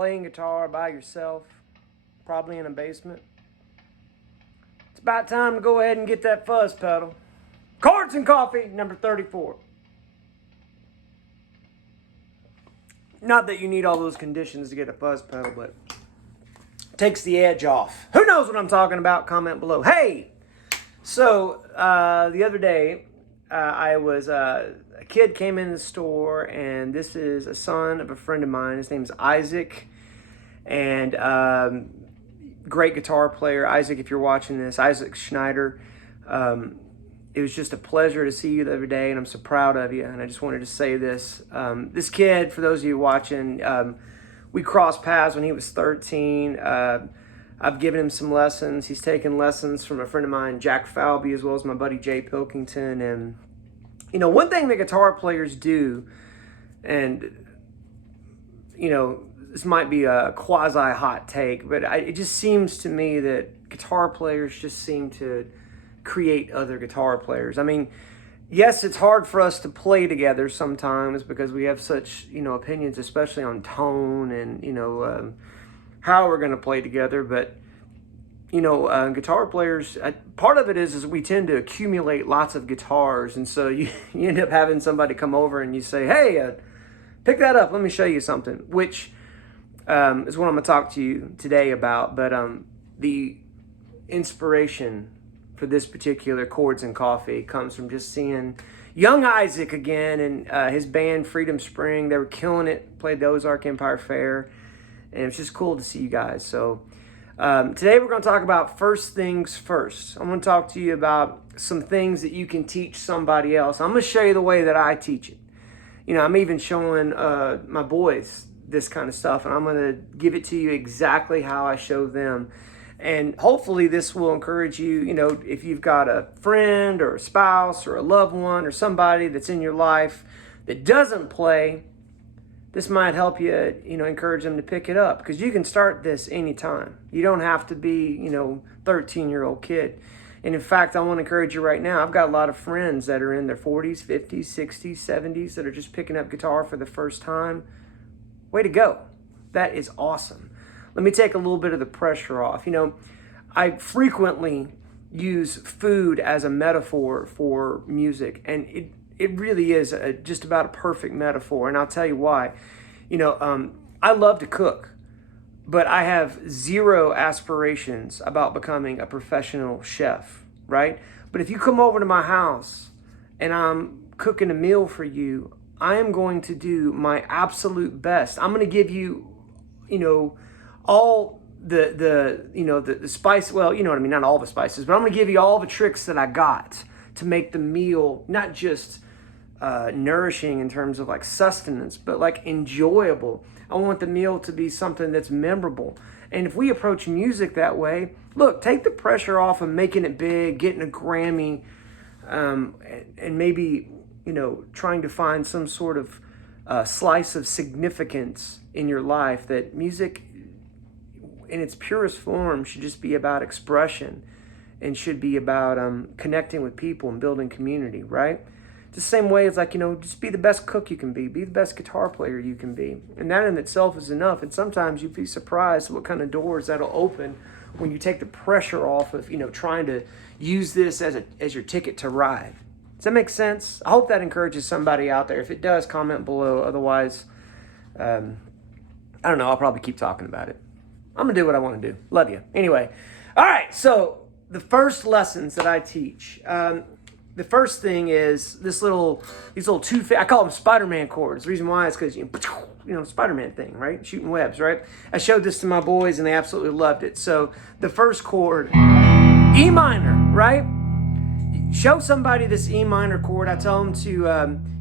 playing guitar by yourself, probably in a basement, it's about time to go ahead and get that fuzz pedal. Chords and Coffee, number 34. Not that you need all those conditions to get a fuzz pedal, but it takes the edge off. Who knows what I'm talking about? Comment below. Hey! So, the other day, a kid came in the store, and this is a son of a friend of mine. His name's Isaac, and great guitar player. Isaac, if you're watching this, Isaac Schneider. It was just a pleasure to see you the other day, and I'm so proud of you, and I just wanted to say this. This kid, for those of you watching, we crossed paths when he was 13. I've given him some lessons. He's taken lessons from a friend of mine, Jack Falby, as well as my buddy Jay Pilkington. And, you know, one thing that guitar players do, and, you know, this might be a quasi-hot take, but it just seems to me that guitar players just seem to create other guitar players. I mean, yes, it's hard for us to play together sometimes because we have such, you know, opinions, especially on tone and, you know, how we're going to play together. But, you know, guitar players, part of it is we tend to accumulate lots of guitars. And so you end up having somebody come over and you say, hey, pick that up. Let me show you something, which is what I'm going to talk to you today about. But the inspiration for this particular Chords and Coffee comes from just seeing young Isaac again and his band Freedom Spring. They were killing it, played the Ozark Empire Fair, and it's just cool to see you guys. So today we're going to talk about first things first. I'm going to talk to you about some things that you can teach somebody else. I'm going to show you the way that I teach it. You know, I'm even showing my boys this kind of stuff, and I'm going to give it to you exactly how I show them. And hopefully this will encourage you, you know, if you've got a friend or a spouse or a loved one or somebody that's in your life that doesn't play, this might help you, you know, encourage them to pick it up, because you can start this anytime. You don't have to be, you know, 13-year-old kid. And in fact, I want to encourage you right now. I've got a lot of friends that are in their 40s, 50s, 60s, 70s that are just picking up guitar for the first time. Way to go. That is awesome. Let me take a little bit of the pressure off. You know, I frequently use food as a metaphor for music, and it really is just about a perfect metaphor, and I'll tell you why. You know, I love to cook, but I have zero aspirations about becoming a professional chef, right? But if you come over to my house and I'm cooking a meal for you, I am going to do my absolute best. I'm going to give you, you know, all the spice, well, you know what I mean, not all the spices, but I'm going to give you all the tricks that I got to make the meal not just nourishing in terms of like sustenance, but like enjoyable. I want the meal to be something that's memorable. And if we approach music that way, look, take the pressure off of making it big, getting a Grammy, and maybe, you know, trying to find some sort of slice of significance in your life. That music in its purest form should just be about expression and should be about connecting with people and building community, right? The same way it's like, you know, just be the best cook you can be the best guitar player you can be. And that in itself is enough. And sometimes you'd be surprised what kind of doors that'll open when you take the pressure off of, you know, trying to use this as your ticket to ride. Does that make sense? I hope that encourages somebody out there. If it does, comment below. Otherwise, I don't know, I'll probably keep talking about it. I'm going to do what I want to do. Love you. Anyway. All right. So the first lessons that I teach, the first thing is these little I call them Spider-Man chords. The reason why is because, you know, Spider-Man thing, right? Shooting webs, right? I showed this to my boys and they absolutely loved it. So the first chord, E minor, right? Show somebody this E minor chord. I tell them to,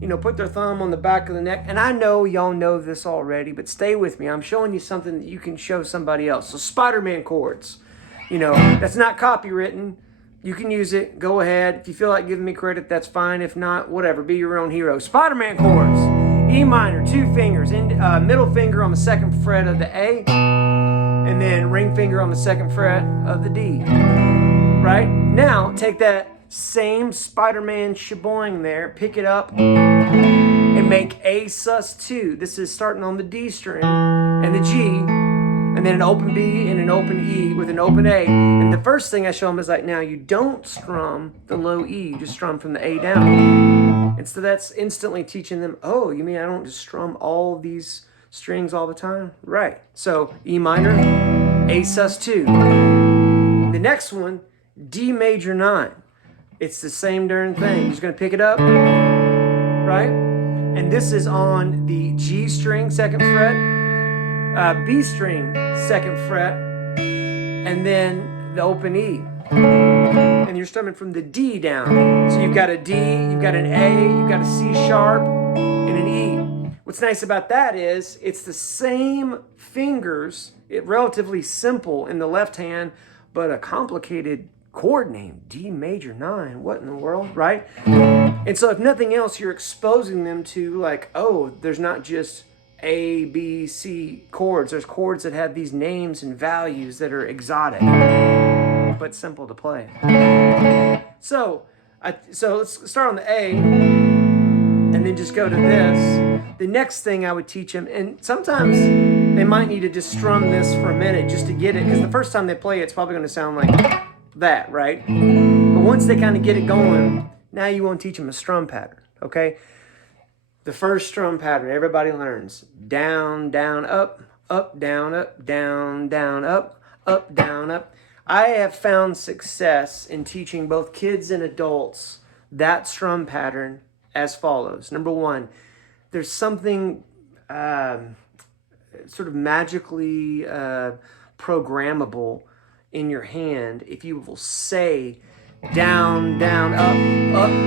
you know, put their thumb on the back of the neck. And I know y'all know this already, but stay with me. I'm showing you something that you can show somebody else. So Spider-Man chords, you know, that's not copywritten. You can use it. Go ahead. If you feel like giving me credit, that's fine. If not, whatever. Be your own hero. Spider-Man chords. E minor, 2 fingers. Middle finger on the 2nd fret of the A. And then ring finger on the 2nd fret of the D. Right? Now, take that same Spider-Man shaboing there, pick it up, and make A sus2. This is starting on the D string and the G, and then an open B and an open E with an open A. And the first thing I show them is like, now you don't strum the low E, you just strum from the A down. And so that's instantly teaching them, oh, you mean I don't just strum all these strings all the time? Right. So E minor, A sus2. The next one, D major 9. It's the same darn thing. You're just going to pick it up, right? And this is on the G string, 2nd fret, B string, 2nd fret, and then the open E. And you're strumming from the D down. So you've got a D, you've got an A, you've got a C sharp, and an E. What's nice about that is it's the same fingers, relatively simple in the left hand, but a complicated chord name, D major 9. What in the world, right? And so if nothing else, you're exposing them to like, oh, there's not just A, B, C chords. There's chords that have these names and values that are exotic, but simple to play. So let's start on the A, and then just go to this. The next thing I would teach them, and sometimes they might need to just strum this for a minute just to get it, because the first time they play it, it's probably going to sound like that, right? But once they kind of get it going, now you want to teach them a strum pattern, okay? The first strum pattern everybody learns: down, down, up, down, up, down, down, up, down, up. I have found success in teaching both kids and adults that strum pattern as follows. Number one, there's something sort of magically programmable in your hand if you will say down, down, up,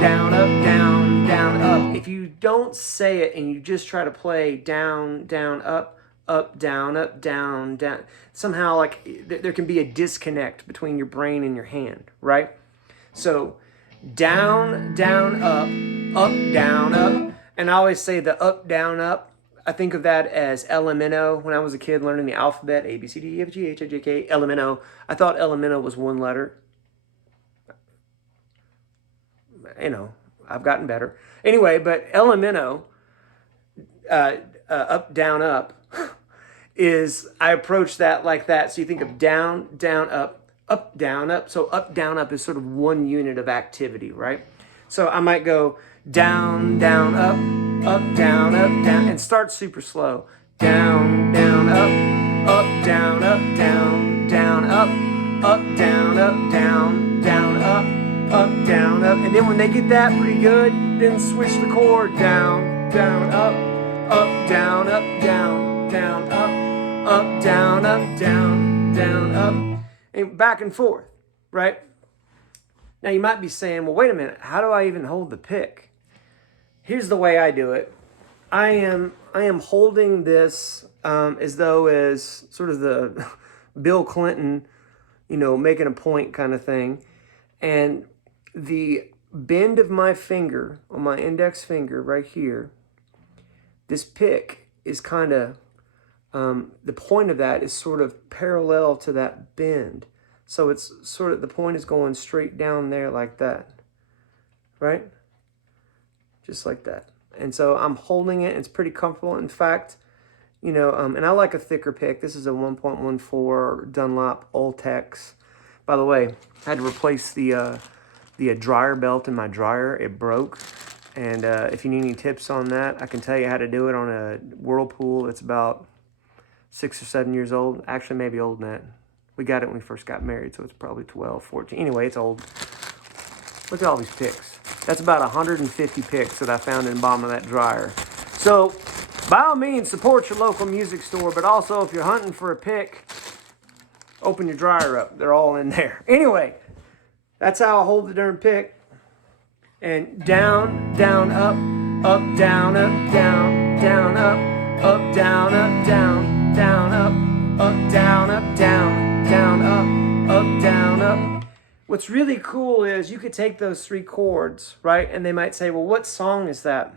down, up, down, down, up. If you don't say it and you just try to play down, down, up, down, down, somehow like there can be a disconnect between your brain and your hand, right? So down, down, up, down, up. And I always say the up, down, up. I think of that as elemento. When I was a kid learning the alphabet, A, B, C, D, E, F, G, H, I, J, K, elemento. I thought elemento was one letter. You know, I've gotten better. Anyway, but elemento, up, down, up, is, I approach that like that. So you think of down, down, up, down, up. So up, down, up is sort of one unit of activity, right? So I might go down, down, up, down, and start super slow. Down, down, up, down, down, down, up, down, down, down, up, down, up. And then when they get that pretty good, then switch the chord. Down, down, up, down, down, down, up, down, down, up. And back and forth, right? Now you might be saying, well, wait a minute, how do I even hold the pick? Here's the way I do it. I am holding this as though as sort of the Bill Clinton, making a point kind of thing. And the bend of my finger on my index finger right here, this pick is kind of, the point of that is sort of parallel to that bend. So it's sort of, the point is going straight down there like that, right? Just like that. And so I'm holding it. It's pretty comfortable. In fact, and I like a thicker pick. This is a 1.14 Dunlop Ultex. By the way, I had to replace the dryer belt in my dryer. It broke. And if you need any tips on that, I can tell you how to do it on a Whirlpool. It's about 6 or 7 years old. Actually, maybe older than that. We got it when we first got married, so it's probably 12, 14. Anyway, it's old. Look at all these picks. That's about 150 picks that I found in the bottom of that dryer. So, by all means, support your local music store, but also if you're hunting for a pick, open your dryer up. They're all in there. Anyway, that's how I hold the darn pick. And down, down, up, down, down, down, up, down, down, down, up, down, down, up, down, up. What's really cool is you could take those 3 chords, right? And they might say, well, what song is that?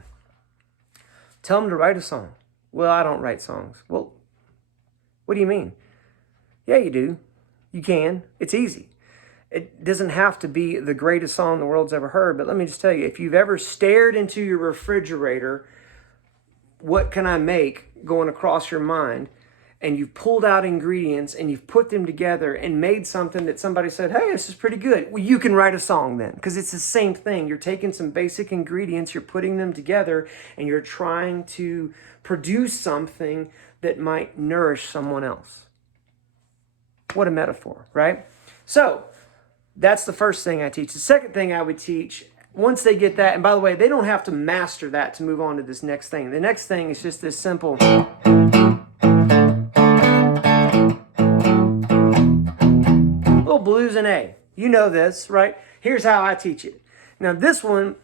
Tell them to write a song. Well, I don't write songs. Well, what do you mean? Yeah, you do. You can. It's easy. It doesn't have to be the greatest song the world's ever heard, but let me just tell you, if you've ever stared into your refrigerator what can I make going across your mind, and you've pulled out ingredients and you've put them together and made something that somebody said, hey, this is pretty good. Well, you can write a song then, because it's the same thing. You're taking some basic ingredients, you're putting them together, and you're trying to produce something that might nourish someone else. What a metaphor, right? So that's the first thing I teach. The second thing I would teach, once they get that, and by the way, they don't have to master that to move on to this next thing. The next thing is just this simple little blues in A. You know this, right? Here's how I teach it. Now this one,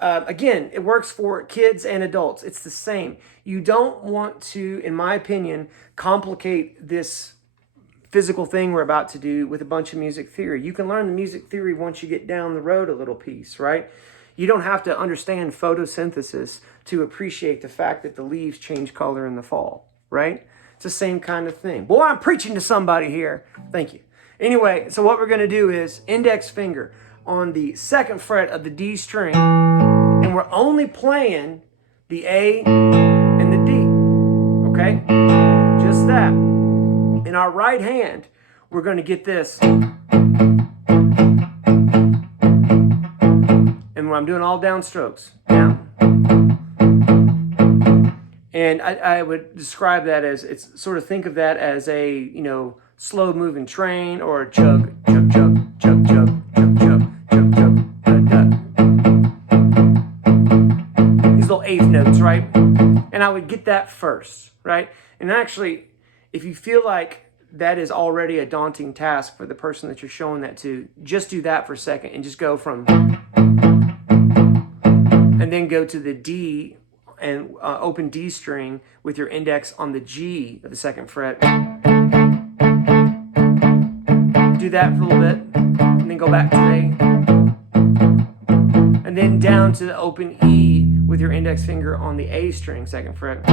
again, it works for kids and adults. It's the same. You don't want to, in my opinion, complicate this physical thing we're about to do with a bunch of music theory. You can learn the music theory once you get down the road a little piece, right? You don't have to understand photosynthesis to appreciate the fact that the leaves change color in the fall, right? It's the same kind of thing. Boy, I'm preaching to somebody here. Thank you. Anyway, so what we're going to do is index finger on the 2nd fret of the D string, and we're only playing the A and the D, okay? Just that. In our right hand, we're going to get this. And I'm doing all down strokes. Down. And I would describe that as, it's sort of, think of that as a, you know, slow moving train, or a chug, chug, chug, chug, chug, chug, chug, chug, chug, these little eighth notes, right? And I would get that first, right? And actually, if you feel like that is already a daunting task for the person that you're showing that to, just do that for a second and just go from, and then go to the D and open D string with your index on the G of the 2nd fret. Do that for a little bit, and then go back to A, and then down to the open E with your index finger on the A string, 2nd fret.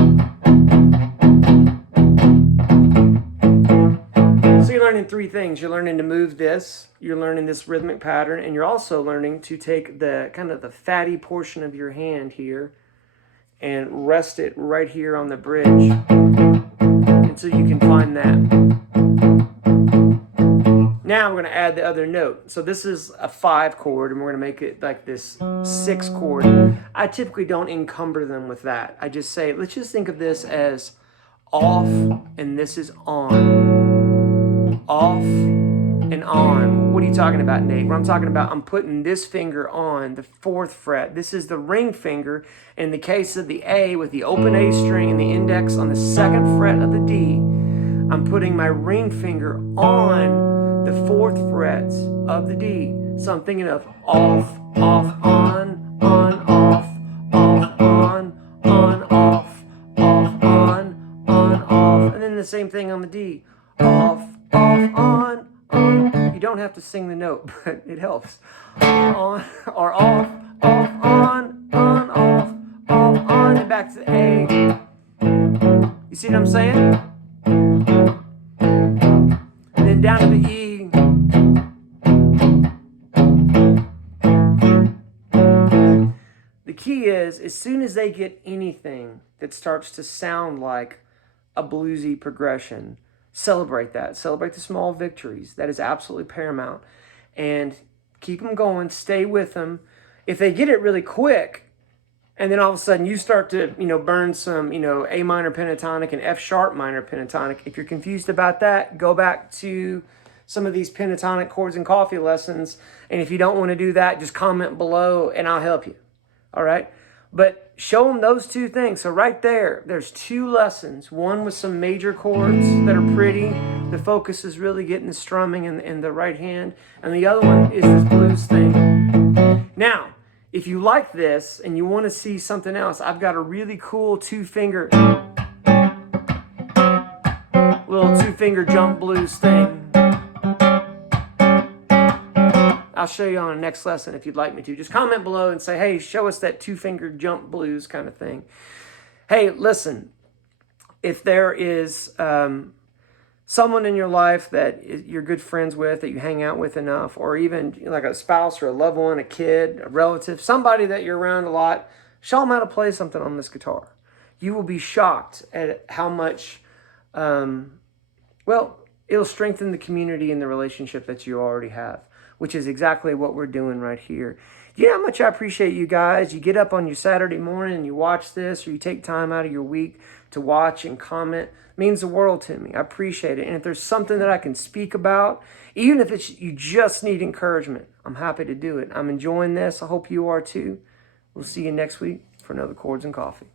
So you're learning 3 things. You're learning to move this, you're learning this rhythmic pattern, and you're also learning to take the kind of the fatty portion of your hand here and rest it right here on the bridge, and so you can find that. Now we're going to add the other note. So this is a 5 chord, and we're going to make it like this 6 chord. I typically don't encumber them with that. I just say, let's just think of this as off, and this is on. Off and on. What are you talking about, Nate? What I'm talking about, I'm putting this finger on the 4th fret. This is the ring finger. In the case of the A, with the open A string and the index on the 2nd fret of the D, I'm putting my ring finger on the 4th frets of the D. So I'm thinking of off, off, on, off, off, on, off, off, on, off. And then the same thing on the D. Off, off, on. You don't have to sing the note, but it helps. On, or off, on, off, on, and back to the A. You see what I'm saying? And then down to the E. The key is, as soon as they get anything that starts to sound like a bluesy progression, celebrate that. Celebrate the small victories. That is absolutely paramount. And keep them going. Stay with them. If they get it really quick, and then all of a sudden you start to, burn some, A minor pentatonic and F sharp minor pentatonic. If you're confused about that, go back to some of these pentatonic chords and coffee lessons. And if you don't want to do that, just comment below and I'll help you. All right? But show them those 2 things. So right there, there's 2 lessons. One with some major chords that are pretty. The focus is really getting the strumming in the right hand. And the other one is this blues thing. Now, if you like this and you want to see something else, I've got a really cool 2-finger, little 2-finger jump blues thing. I'll show you on the next lesson if you'd like me to. Just comment below and say, hey, show us that 2-finger jump blues kind of thing. Hey, listen, if there is someone in your life that you're good friends with, that you hang out with enough, or even like a spouse or a loved one, a kid, a relative, somebody that you're around a lot, show them how to play something on this guitar. you will be shocked at how much, well, it'll strengthen the community and the relationship that you already have, which is exactly what we're doing right here. You know how much I appreciate you guys. You get up on your Saturday morning and you watch this, or you take time out of your week to watch and comment. It means the world to me. I appreciate it. And if there's something that I can speak about, even if it's you just need encouragement, I'm happy to do it. I'm enjoying this. I hope you are too. We'll see you next week for another Chords and Coffee.